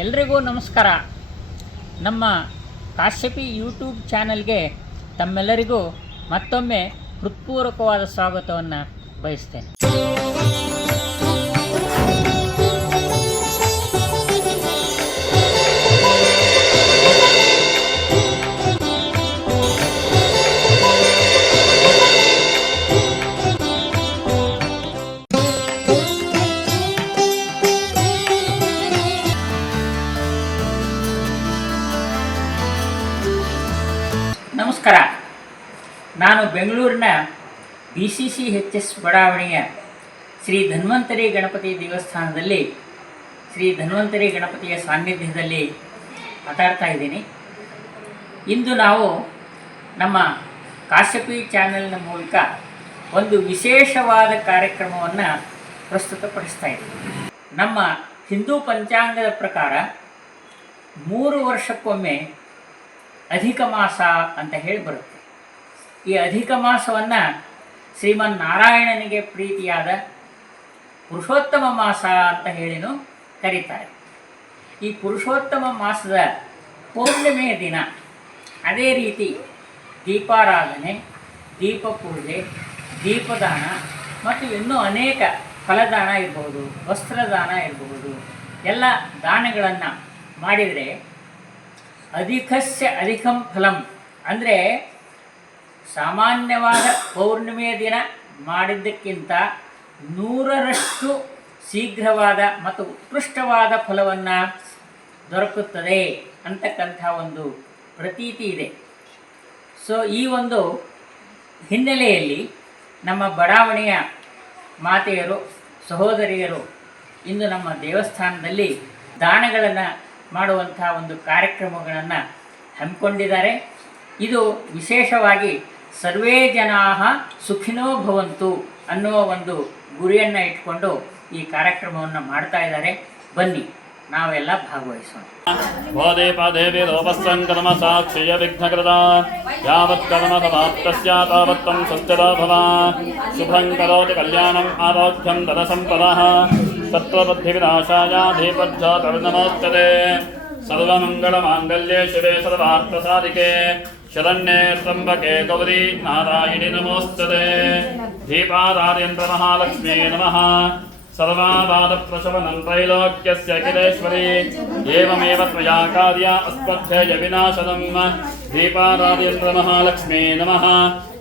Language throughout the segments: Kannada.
ಎಲ್ರಿಗೂ ನಮಸ್ಕಾರ. ನಮ್ಮ ಕಾಶ್ಯಪಿ ಯೂಟ್ಯೂಬ್ ಚಾನಲ್ಗೆ ತಮ್ಮೆಲ್ಲರಿಗೂ ಮತ್ತೊಮ್ಮೆ ಹೃತ್ಪೂರ್ವಕವಾದ ಸ್ವಾಗತವನ್ನು ಬಯಸ್ತೇನೆ. ನಮಸ್ಕಾರ. ನಾನು ಬೆಂಗಳೂರಿನ BCCHS ಬಡಾವಣೆಯ ಶ್ರೀ ಧನ್ವಂತರಿ ಗಣಪತಿ ದೇವಸ್ಥಾನದಲ್ಲಿ ಶ್ರೀ ಧನ್ವಂತರಿ ಗಣಪತಿಯ ಸಾನ್ನಿಧ್ಯದಲ್ಲಿ ಮಾತಾಡ್ತಾ ಇದ್ದೀನಿ. ಇಂದು ನಾವು ನಮ್ಮ ಕಾಶ್ಯಪಿ ಚಾನೆಲ್ನ ಮೂಲಕ ಒಂದು ವಿಶೇಷವಾದ ಕಾರ್ಯಕ್ರಮವನ್ನು ಪ್ರಸ್ತುತಪಡಿಸ್ತಾ ಇದ್ದೀವಿ. ನಮ್ಮ ಹಿಂದೂ ಪಂಚಾಂಗದ ಪ್ರಕಾರ 3 ವರ್ಷಕ್ಕೊಮ್ಮೆ ಅಧಿಕ ಮಾಸ ಅಂತ ಹೇಳಿ ಬರುತ್ತೆ. ಈ ಅಧಿಕ ಮಾಸವನ್ನು ಶ್ರೀಮನ್ನಾರಾಯಣನಿಗೆ ಪ್ರೀತಿಯಾದ ಪುರುಷೋತ್ತಮ ಮಾಸ ಅಂತ ಹೇಳಿನೂ ಕರೀತಾರೆ. ಈ ಪುರುಷೋತ್ತಮ ಮಾಸದ ಪೌರ್ಣಿಮೆಯ ದಿನ ಅದೇ ರೀತಿ ದೀಪಾರಾಧನೆ, ದೀಪ ಪೂಜೆ, ದೀಪದಾನ ಮತ್ತು ಇನ್ನೂ ಅನೇಕ ಫಲದಾನ ಇರಬಹುದು, ವಸ್ತ್ರದಾನ ಇರಬಹುದು, ಎಲ್ಲ ದಾನಗಳನ್ನು ಮಾಡಿದರೆ ಅಧಿಕಸ್ಯ ಅಧಿಕಂ ಫಲಂ ಅಂದರೆ ಸಾಮಾನ್ಯವಾದ ಪೌರ್ಣಿಮೆಯ ದಿನ ಮಾಡಿದ್ದಕ್ಕಿಂತ 100ರಷ್ಟು ಶೀಘ್ರವಾದ ಮತ್ತು ಉತ್ಕೃಷ್ಟವಾದ ಫಲವನ್ನು ದೊರಕುತ್ತದೆ ಅಂತಕ್ಕಂಥ ಒಂದು ಪ್ರತೀತಿ ಇದೆ. ಸೊ ಈ ಒಂದು ಹಿನ್ನೆಲೆಯಲ್ಲಿ ನಮ್ಮ ಬಡಾವಣೆಯ ಮಾತೆಯರು, ಸಹೋದರಿಯರು ಇಂದು ನಮ್ಮ ದೇವಸ್ಥಾನದಲ್ಲಿ ದಾನಗಳನ್ನು ಮಾಡುವಂಥ ಒಂದು ಕಾರ್ಯಕ್ರಮಗಳನ್ನು ಹಮ್ಮಿಕೊಂಡಿದ್ದಾರೆ. ಇದು ವಿಶೇಷವಾಗಿ ಸರ್ವೇ ಜನಾಃ ಸುಖಿನೋ ಭವಂತು ಅನ್ನುವ ಒಂದು ಗುರಿಯನ್ನು ಇಟ್ಕೊಂಡು ಈ ಕಾರ್ಯಕ್ರಮವನ್ನು ಮಾಡ್ತಾ ಇದ್ದಾರೆ. ಬನ್ನಿ ನಾವೆಲ್ಲ ಭಾಗವಹಿಸೋಣ. ಭೋದೆ ಪಾದೇವಿ ಲೋಪಸ್ಸಂಕರ್ಮ ಸಾಕ್ಷಿಯ ವಿಘ್ನಕೃತ ಯಾವತ್ ಕರ್ಮ ಸಮಾಪ್ತಸ್ಯ ತಾವತ್ತಂ ಸ್ವಸ್ಥಿರೋ ಭವ ಶುಭಂ ಕರೋತಿ ಕಲ್ಯಾಣಂ ಆರೋಗ್ಯಂ ಧನ ಸಂಪದಃ ತತ್ರ ಬುದ್ಧಿ ವಿನಾಶಾಯ ಧೀಪಜ್ಜಾತರ್ನಮೋಸ್ತುತೇ ಸರ್ವಮಂಗಳಮಾಂಗಲ್ಯೆ ಶಿವೆ ಸರ್ವಾರ್ಥಸಾಧಿಕೆ ಶರಣ್ಯೆ ತ್ರ್ಯಂಬಕೆ ಗೌರಿ ನಾರಾಯಣಿ ನಮೋಸ್ತುತೇ ದೀಪಾರಾಧಯಂತ್ರ ಮಹಾಲಕ್ಷ್ಮೀ ನಮಃ ಸರ್ವಾವಾದಪ್ರಶಮನಂ ತ್ರೈಲೋಕ್ಯಸ್ಯ ಅಖಿಲೇಶ್ವರಿ ಏವಮೇವ ತ್ವಯಾ ಕಾರ್ಯ ಅಸ್ಮಧ್ಯಯ ವಿನಾಶನಂ ದೀಪಾರಾಧಯಂತ್ರ ಮಹಾಲಕ್ಷ್ಮೀ ನಮಃ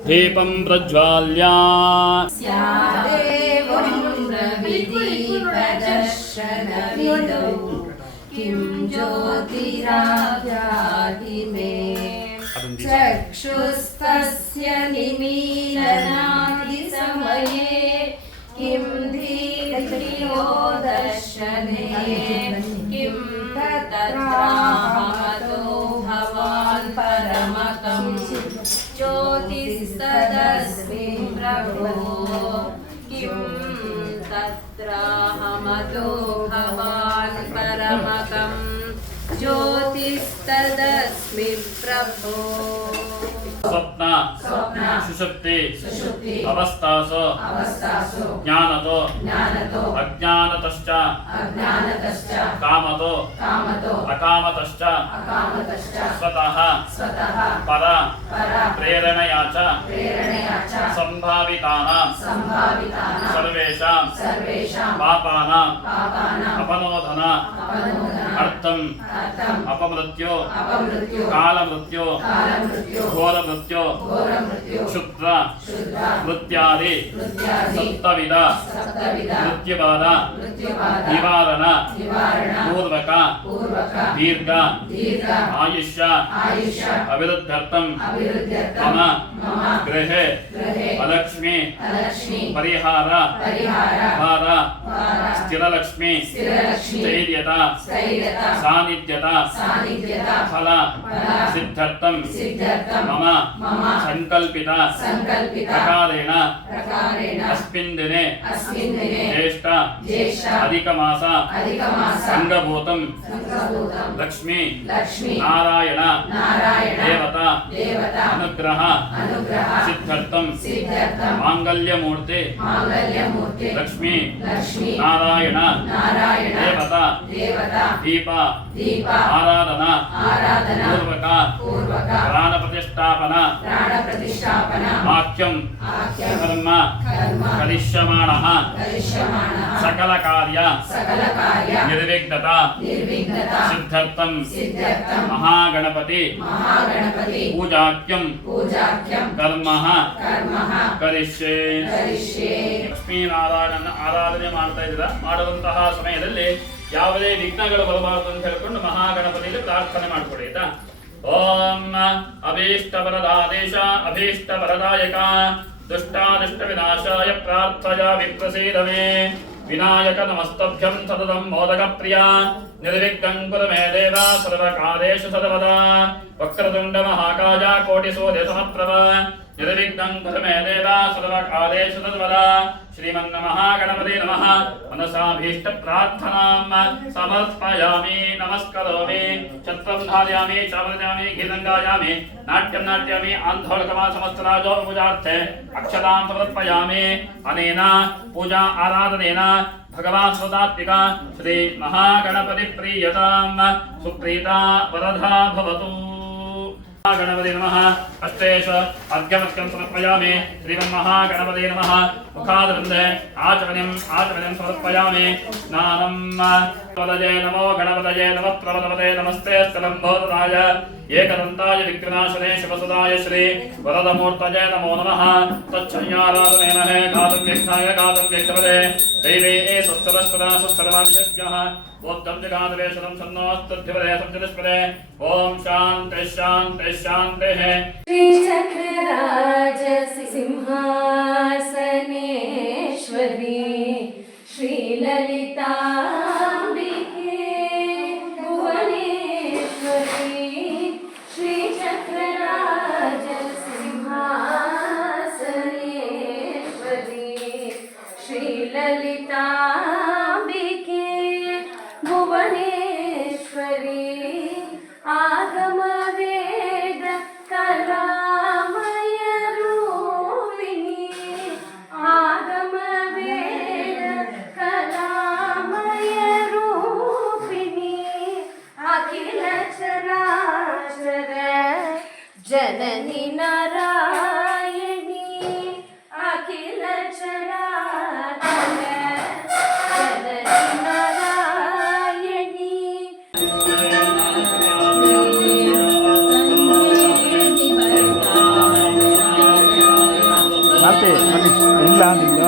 ದೀಪಂ ಪ್ರಜ್ವಾಲ್ಯ किं ज्योतिराध्याहि मे चक्षुस्तस्य निमीलनादिसमये किं धीर्यो दर्शने किं तत्राहतो भवान् परमकं ज्योतिस्तदस्मिन् प्रभो किं तत्राहमतो भवान् परमकं ज्योतिस्तदस्मि प्रभो. ಸ್ವಪ್ನ ಸುಷುಪ್ತಿ ಅವಸ್ಥಾಸು ಜ್ಞಾನತೋ ಅಜ್ಞಾನತಶ್ಚ ಕಾಮತೋ ಅಕಾಮತಶ್ಚ ಸ್ವತಃ ಪರ ಪ್ರೇರಣೆಯಾ ಚ ಸಂಭಾವಿತಾನಾಂ ಸರ್ವೇಷಾಂ ಪಾಪಾನಾಂ ಅಪನೋದನ ಅರ್ಥಂ ಅಪಮೃತ್ಯು ಕಾಲಮೃತ್ಯು ಘೋರ ಮೃತ್ಯು ಕ್ಷುದ್ರ ಮೃತ್ಯಾದಿ ಸಪ್ತವಿಧ ಮೃತ್ಯುಬಾಧ ನಿವಾರಣ ಪೂರ್ವಕ ದೀರ್ಘ ಆಯುಷ್ಯ ಅಭಿವೃದ್ಧರ್ಥಂ ಮಮ ಗೃಹೆ ಅಲಕ್ಷ್ಮಿ ಪರಿಹಾರ ಭಾರ ಸ್ಥಿರಲಕ್ಷ್ಮಿ ಸ್ಥೈರ್ಯತ ಸಾನ್ನಿಧ್ಯತ ಫಲ ಸಿದ್ಧರ್ಥಂ ಮಮ ಸಂಕಲ್ಪಿತ ಪ್ರಕಾರೇಣ अस्मिन् दिने ज्येष्ठ अधिक मास अंगभूतं लक्ष्मी नारायण देवता अनुग्रह सिद्ध्यर्थं मांगल्यमूर्ति लक्ष्मी ನಾರಾಯಣ ದೇವತಾ ದೀಪ ಆರಾಧನಾ ಪೂರ್ವಕ ಪ್ರಾಣ ಪ್ರತಿಷ್ಠಾಪನ ವಾಕ್ಯಂ ಕರ್ಮ ಕರಿಷ್ಯಮಾಣಃ ಸಕಲ ಕಾರ್ಯ ನಿರ್ವಿಘ್ನತಾ ಸಿದ್ಧಾರ್ಥಂ ಮಹಾಗಣಪತಿ ಪೂಜಾಕ್ಯಂ ಕರ್ಮ ಕರಿಷ್ಯೆ. ಲಕ್ಷ್ಮೀನಾರಾಯಣನ ಆರಾಧನೆ ಮಾಡ್ತಾ ಇದ್ದೀರಾ, ಮಾಡುವಂತಹ ಸಮಯದಲ್ಲಿ ಯಾವುದೇ ವಿಘ್ನಗಳು ಬರಬಾರದು ಅಂತ ಹೇಳ್ಕೊಂಡು ಮಹಾಗಣಪತಿಯಲ್ಲಿ ಪ್ರಾರ್ಥನೆ ಮಾಡ್ಕೊಡಿ ಆಯ್ತಾ. ಓಂ ಅಭೀಷ್ಟವರದಾದೇಶ ಅಭೀಷ್ಟವರದಾಯಕ ದುಷ್ಟಾದಿಷ್ಟ ವಿನಾಶಾಯ ಪ್ರಾರ್ಥಯಾಮಿ ಪ್ರಸೀದ ಮೇ. ವಿನಾಯಕ ನಮಸ್ತಭ್ಯಂ ಸತತಂ ಮೋದಕ ಪ್ರಿಯ ನಿರ್ವಿಘ್ನಂ ಕುರು ಮೇ ದೇವ ಸರ್ವಕಾರ್ಯೇಷು ಸರ್ವದಾ. ವಕ್ರತುಂಡ ಮಹಾಕಾಯ ಕೋಟಿ ಸೂರ್ಯ ಸಮಪ್ರಭ ನಿರ್ವಿಘ್ನಂ ಕುರು ಮೇ ದೇವ ಸರ್ವಕಾರ್ಯೇಷು ಸರ್ವದಾ. ಶ್ರೀಮನ್ನಮಃ ಗಣಪತಿ ನಮಃ. ಮನಸಾಭೀಷ್ಟ ಪ್ರಾರ್ಥನಾಂ ಸಮರ್ಪಯಾಮಿ ನಮಸ್ಕರೋಮಿ. ಛತ್ರಂ ಧಾರಯಾಮಿ ಚಾಮರಯಾಮಿ ಗೀತಂ ಗಾಯಾಮಿ ನಾಟ್ಯಂ ನಾಟ್ಯಾಮಿ ಆಂಧೋಳಕಮಾ ಸಮಸ್ತರಾಜೋ ಪೂಜಾರ್ಥೆ ಅಕ್ಷತಾಂ ಸಮರ್ಪಯಾಮಿ. ಅನೇನ ಪೂಜಾ ಆರಾಧನೇನ ಭಗವಾನ್ ಸ್ವತಾತ್ಮಿಕ ಶ್ರೀ ಮಹಾಗಣಪತಿ ಪ್ರೀಯತಾಂ ಸುಪ್ರೀತಾ ವರದಾ ಭವತು. ಗಣಪತಿ ನಮಃ. ಅಷ್ಟೇಶ ಅರ್ಘ್ಯಮರ್ಘ್ಯಂ ಸಮರ್ಪಯಾಮಿ. ಶ್ರೀಮನ್ಮಹಾಗಣಪತಿ ನಮಃ. ಮುಖಾದೃಂದೆ ಆಚಮನಂ ಸಮರ್ಪಯಾಮಿ. ಸ್ನಾನಂ. ಗಣಪತಯೇ ನಮೋ ಗಣಪತಯೇ ನಮಃ ಪ್ರವದವತೆ ನಮಸ್ತೆ ಸ್ಥಲಂಬೋಧನಾಯ ಏಕದಂತಾಯ ವಿಘ್ನನಾಶನೇ ಶಿವಸುದಾಯ ಶ್ರೀ ವರದಮೂರ್ತಯೇ ನಮೋ ನಮಃ. ತಚ್ಛಯ್ಯಾರಾಧನೇನ ಹೇ ಗಾತಂ ವಿಘ್ನಾಯ ಗಾತಂ ವಿಘ್ನಪದೇ ದೈವೇ ಸ್ವಸ್ಥರಸ್ತರಾ ಸ್ವಸ್ಥರವಾದಿಶಭ್ಯಃ. ಓಂ ಜಗಾದವೇಶನಂ ಸನ್ನೋಸ್ತದ್ಧಿಪದೇ ಸಂಜನಸ್ಪದೇ. ಓಂ ಶಾಂತಿ ಶಾಂತಿ ಶಾಂತಿ. श्रीचक्रराज सिंहासनेश्वरी श्रीललिताम्बिके भुवनेश्वरी. श्रीचक्रराज सिंहासनेश्वरी श्रीललिताम्बिके भुवनेश्वरी. आगमवेद कलामय रूपिणी. आगमवेद कलामय रूपिणी. अखिल चराचर जननी नारायणी. अखिल चराचर जननी नारायणी. ಮತ್ತೆ ಬನ್ನಿ ಇಲ್ಲ ಅಂದಿಲ್ಲ.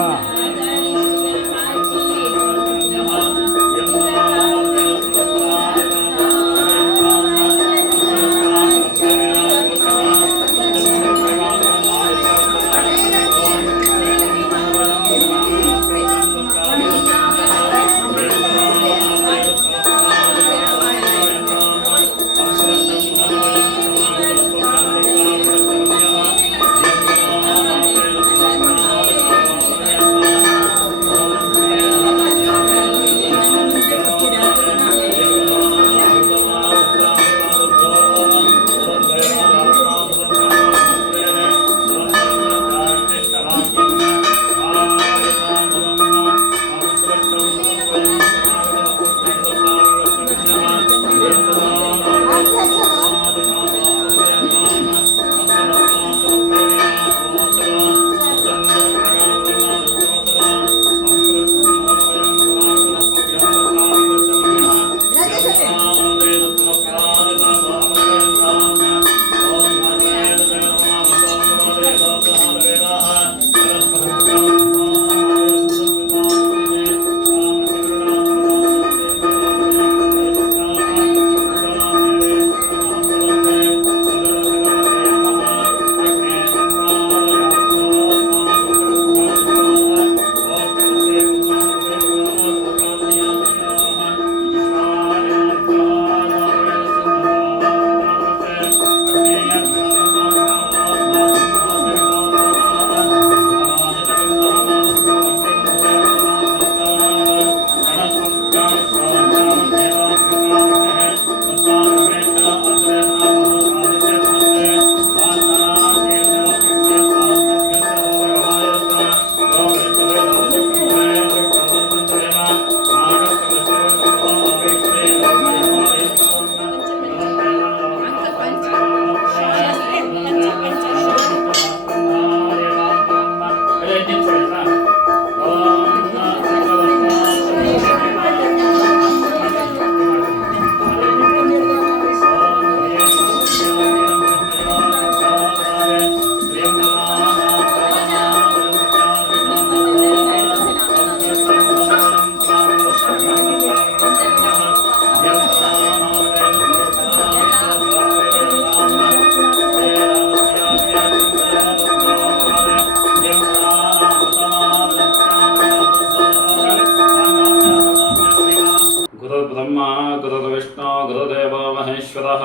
ಗುರುದೇವೋ ಮಹೇಶ್ವರಃ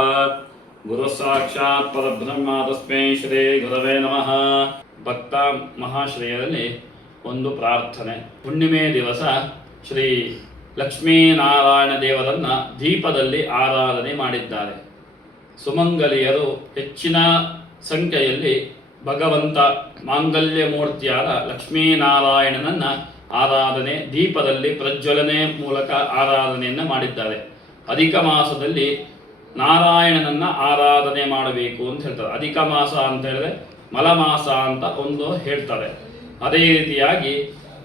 ಗುರು ಸಾಕ್ಷಾತ್ ಪರಬ್ರಹ್ಮ ತಸ್ಮೈ ಶ್ರೀ ಗುರವೇ ನಮಃ. ಭಕ್ತ ಮಹಾಶ್ರೇಯರಲ್ಲಿ ಒಂದು ಪ್ರಾರ್ಥನೆ. ಹುಣ್ಣಿಮೆ ದಿವಸ ಶ್ರೀ ಲಕ್ಷ್ಮೀನಾರಾಯಣ ದೇವರನ್ನ ದೀಪದಲ್ಲಿ ಆರಾಧನೆ ಮಾಡಿದ್ದಾರೆ. ಸುಮಂಗಲಿಯರು ಹೆಚ್ಚಿನ ಸಂಖ್ಯೆಯಲ್ಲಿ ಭಗವಂತ ಮಾಂಗಲ್ಯ ಮೂರ್ತಿಯಾದ ಲಕ್ಷ್ಮೀನಾರಾಯಣನನ್ನ ಆರಾಧನೆ ದೀಪದಲ್ಲಿ ಪ್ರಜ್ವಲನೆ ಮೂಲಕ ಆರಾಧನೆಯನ್ನು ಮಾಡಿದ್ದಾರೆ. ಅಧಿಕ ಮಾಸದಲ್ಲಿ ನಾರಾಯಣನನ್ನ ಆರಾಧನೆ ಮಾಡಬೇಕು ಅಂತ ಹೇಳ್ತಾರೆ. ಅಧಿಕ ಮಾಸ ಅಂತ ಹೇಳಿದ್ರೆ ಮಲಮಾಸ ಅಂತ ಒಂದು ಹೇಳ್ತಾರೆ. ಅದೇ ರೀತಿಯಾಗಿ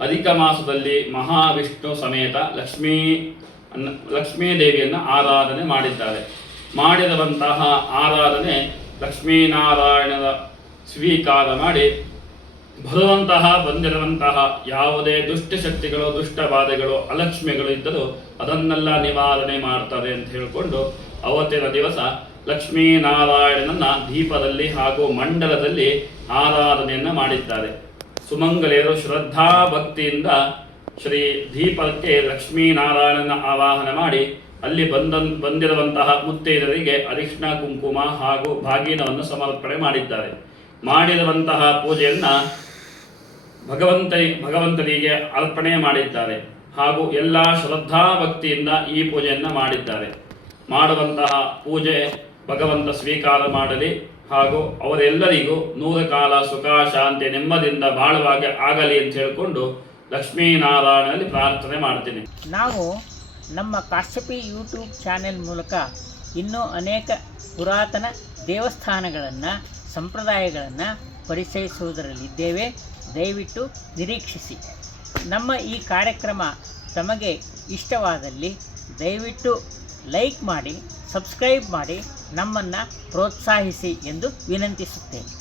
ಅಧಿಕ ಮಾಸದಲ್ಲಿ ಮಹಾವಿಷ್ಣು ಸಮೇತ ಲಕ್ಷ್ಮೀ ದೇವಿಯನ್ನು ಆರಾಧನೆ ಮಾಡಿದ್ದಾರೆ. ಮಾಡಿರುವಂತಹ ಆರಾಧನೆ ಲಕ್ಷ್ಮೀನಾರಾಯಣದ ಸ್ವೀಕಾರ ಮಾಡಿ ಬಂದಿರುವಂತಹ ಯಾವುದೇ ದುಷ್ಟಶಕ್ತಿಗಳು ದುಷ್ಟಬಾಧೆಗಳು ಅಲಕ್ಷ್ಮಿಗಳು ಇದ್ದರೂ ಅದನ್ನೆಲ್ಲ ನಿವಾರಣೆ ಮಾಡ್ತಾರೆ ಅಂತ ಹೇಳಿಕೊಂಡು ಅವತ್ತಿನ ದಿವಸ ಲಕ್ಷ್ಮೀನಾರಾಯಣನನ್ನ ದೀಪದಲ್ಲಿ ಹಾಗೂ ಮಂಡಲದಲ್ಲಿ ಆರಾಧನೆಯನ್ನು ಮಾಡಿದ್ದಾರೆ. ಸುಮಂಗಲಿಯರು ಶ್ರದ್ಧಾ ಭಕ್ತಿಯಿಂದ ಶ್ರೀ ದೀಪಕ್ಕೆ ಲಕ್ಷ್ಮೀನಾರಾಯಣನ ಆವಾಹನ ಮಾಡಿ ಅಲ್ಲಿ ಬಂದಿರುವಂತಹ ಮುತ್ತೈದರಿಗೆ ಅರಿಶಿಣ ಕುಂಕುಮ ಹಾಗೂ ಭಾಗೀನವನ್ನು ಸಮರ್ಪಣೆ ಮಾಡಿದ್ದಾರೆ. ಮಾಡಿರುವಂತಹ ಪೂಜೆಯನ್ನು ಭಗವಂತನಿಗೆ ಅರ್ಪಣೆ ಮಾಡಿದ್ದಾರೆ ಹಾಗೂ ಎಲ್ಲ ಶ್ರದ್ಧಾ ಭಕ್ತಿಯಿಂದ ಈ ಪೂಜೆಯನ್ನು ಮಾಡಿದ್ದಾರೆ. ಮಾಡುವಂತಹ ಪೂಜೆ ಭಗವಂತ ಸ್ವೀಕಾರ ಮಾಡಲಿ ಹಾಗೂ ಅವರೆಲ್ಲರಿಗೂ 100 ಕಾಲ ಸುಖ ಶಾಂತಿ ನೆಮ್ಮದಿಯಿಂದ ಬಾಳುವಾಗೆ ಆಗಲಿ ಅಂತ ಹೇಳಿಕೊಂಡು ಲಕ್ಷ್ಮೀನಾರಾಯಣನಲ್ಲಿ ಪ್ರಾರ್ಥನೆ ಮಾಡ್ತೀನಿ. ನಾವು ನಮ್ಮ ಕಾಶ್ಯಪಿ ಯೂಟ್ಯೂಬ್ ಚಾನೆಲ್ ಮೂಲಕ ಇನ್ನೂ ಅನೇಕ ಪುರಾತನ ದೇವಸ್ಥಾನಗಳನ್ನು ಸಂಪ್ರದಾಯಗಳನ್ನು ಪರಿಚಯಿಸುವುದರಲ್ಲಿದ್ದೇವೆ. ದಯವಿಟ್ಟು ನಿರೀಕ್ಷಿಸಿ. ನಮ್ಮ ಈ ಕಾರ್ಯಕ್ರಮ ತಮಗೆ ಇಷ್ಟವಾದಲ್ಲಿ ದಯವಿಟ್ಟು ಲೈಕ್ ಮಾಡಿ, ಸಬ್ಸ್ಕ್ರೈಬ್ ಮಾಡಿ ನಮ್ಮನ್ನು ಪ್ರೋತ್ಸಾಹಿಸಿ ಎಂದು ವಿನಂತಿಸುತ್ತೇನೆ.